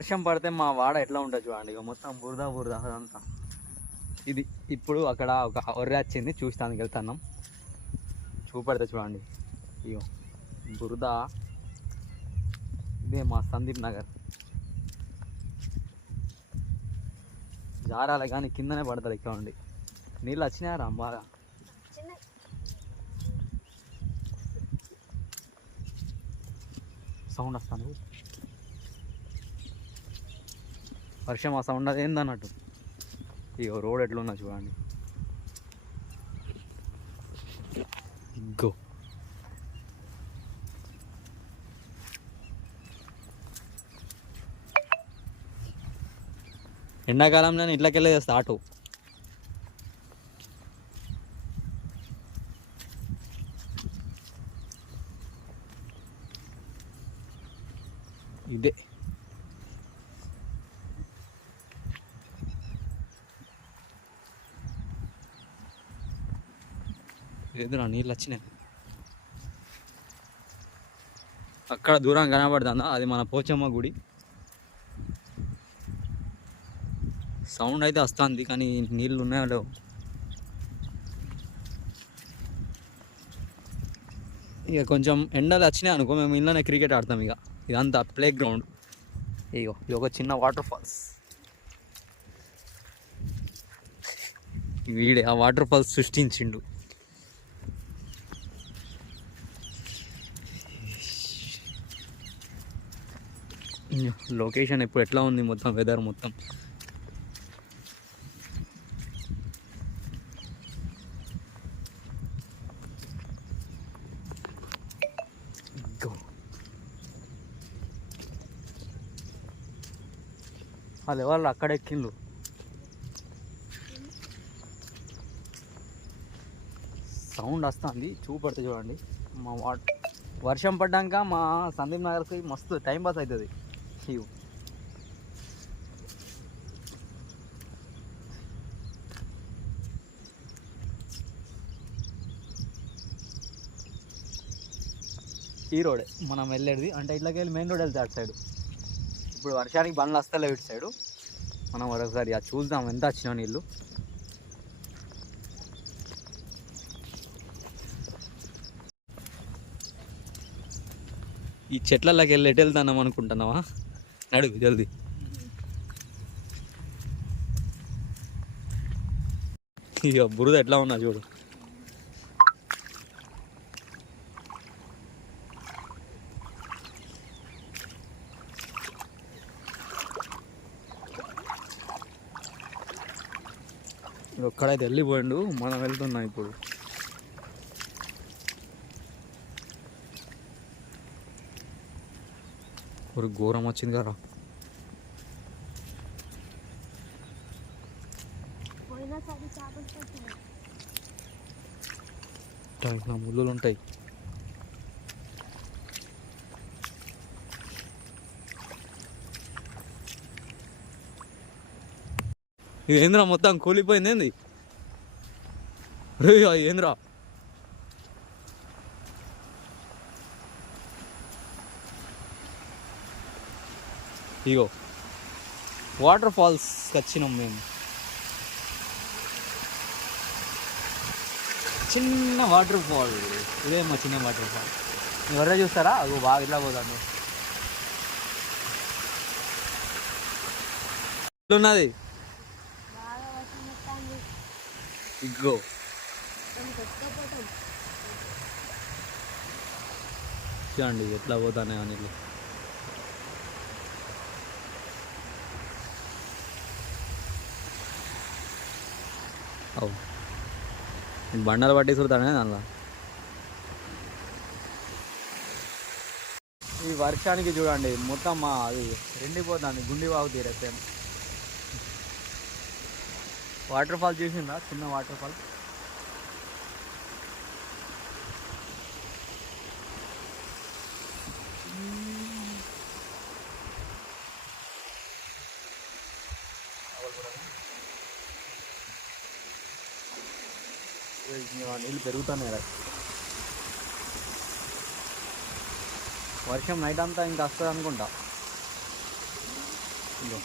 వర్షం పడితే మా వాడ ఎట్లా ఉంటుంది చూడండి, ఇక మొత్తం బురద బురద అదంతా. ఇది ఇప్పుడు అక్కడ ఒక ఒర్రె వచ్చింది, చూస్తానికి వెళ్తున్నాం, చూపెడితే చూడండి. ఇగో బురద, ఇదే మా సందీప్ నగర్. జారాలి కానీ కిందనే పడతారు ఇక్కడ ఉండి. నీళ్ళు వచ్చినాయా బాగా? సౌండ్ వస్తాను, వర్షం ఆ సౌండ్ అది ఏందన్నట్టు. ఇగో రోడ్ ఎట్లున్నా చూడండి. గో ఎండాకాలంలో నేను ఇట్లకెళ్ళే చేస్తా ఆటో. ఇదే ఎదురా నీళ్ళు వచ్చినాయి. అక్కడ దూరం కనబడుతుందా, అది మన పోచమ్మ గుడి. సౌండ్ అయితే వస్తుంది కానీ నీళ్ళు ఉన్నాయో లేవు. ఇక కొంచెం ఎండలు వచ్చినాయి అనుకో, మేము ఇంట్లోనే క్రికెట్ ఆడతాం. ఇక ఇదంతా ప్లే గ్రౌండ్. ఇగో ఇది ఒక చిన్న వాటర్ ఫాల్స్. వీడే ఆ వాటర్ ఫాల్స్ సృష్టించిండు. లొకేషన్ ఇప్పుడు ఎట్లా ఉంది మొత్తం, వెదర్ మొత్తం. వాళ్ళు ఎవరు అక్కడ ఎక్కిండ్రు. సౌండ్ వస్తుంది, చూపెడితే చూడండి. మా వర్షం పడ్డాక మా సందీప్ నగర్కి మస్తు టైం పాస్ అవుతుంది. ఈ రోడే మనం వెళ్ళేది, అంటే ఇట్లకి వెళ్ళి మెయిన్ రోడ్ వెళ్తే అటు సైడు. ఇప్పుడు వర్షానికి బండ్లు వస్తలేవు ఇటు సైడు. మనం ఒకసారి అది చూద్దాం ఎంత వచ్చినా నీళ్ళు. ఈ చెట్లలోకి వెళ్ళి ఎటు వెళ్తున్నాం అనుకుంటున్నావా? అడుగు జల్దీ. ఇక బురద ఎట్లా ఉన్నా చూడు. ఒక్కడైతే వెళ్ళిపోయిండు, మనం వెళ్తున్నాం ఇప్పుడు. ఒక ఘోరం వచ్చింది కదా. ఇట్లా ముళ్ళులు ఉంటాయి. ఇది ఏంద్రా మొత్తం కూలిపోయింది ఏంది? రే ఏంద్రా, ఇగో వాటర్ ఫాల్స్ వచ్చినాం మేము. చిన్న వాటర్ ఫాల్, ఇదే మా చిన్న వాటర్ ఫాల్. ఎవరైనా చూస్తారా? అగో బాగా ఇట్లా పోతాను. ఉన్నది ఇగో చూడండి ఎట్లా పోతానే అని. అవు బండలు పట్టి చూడతానే దానిలో. ఈ వర్షానికి చూడండి మొత్తం అది రెండిపోతుంది, గుండి వాగు తీరేస్తే. వాటర్ ఫాల్ చూసిందా? చిన్న వాటర్ ఫాల్. నీళ్ళు పెరుగుతున్నాయి. వర్షం నైట్ అంతా ఇంకా వస్తుంది అనుకుంటా. ఇగో